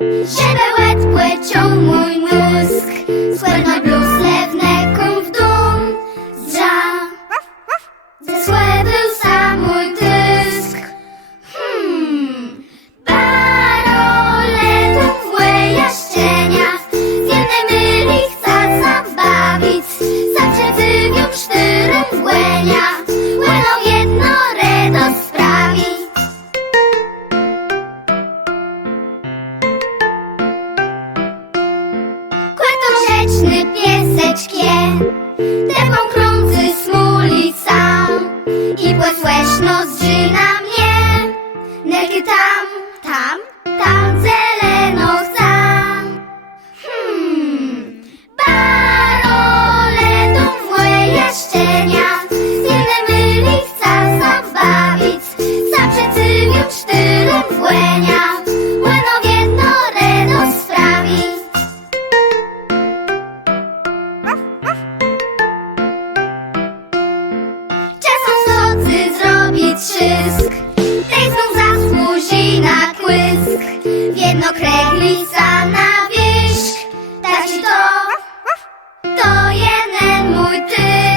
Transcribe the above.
Żeby łeb płecią mój mózg, skłernoj blues lewne kum w dum. Zdrza, ze złe był sam mój tysk. Baroletum w łe jaścienia, zjednej myli chca zabawić. Zaprzecywią sztyrem w łenia, łeną jedno redo sprawi. Grzeczny pieseczkie, tepą krący smuli sam i płesłeszno zżyna mnie. Neky tam, tam, tam zeleno chcam. Baroletum w łe jaszczenia, zjedne myli chca zabawić. Zaprzecywią sztyrem w łenia, łeno w jedno redo sprawi. Zrobić szysk, tej znów zasłuży na kłysk. W jedno kreglica na wierzch, tak ci to jeden mój ty.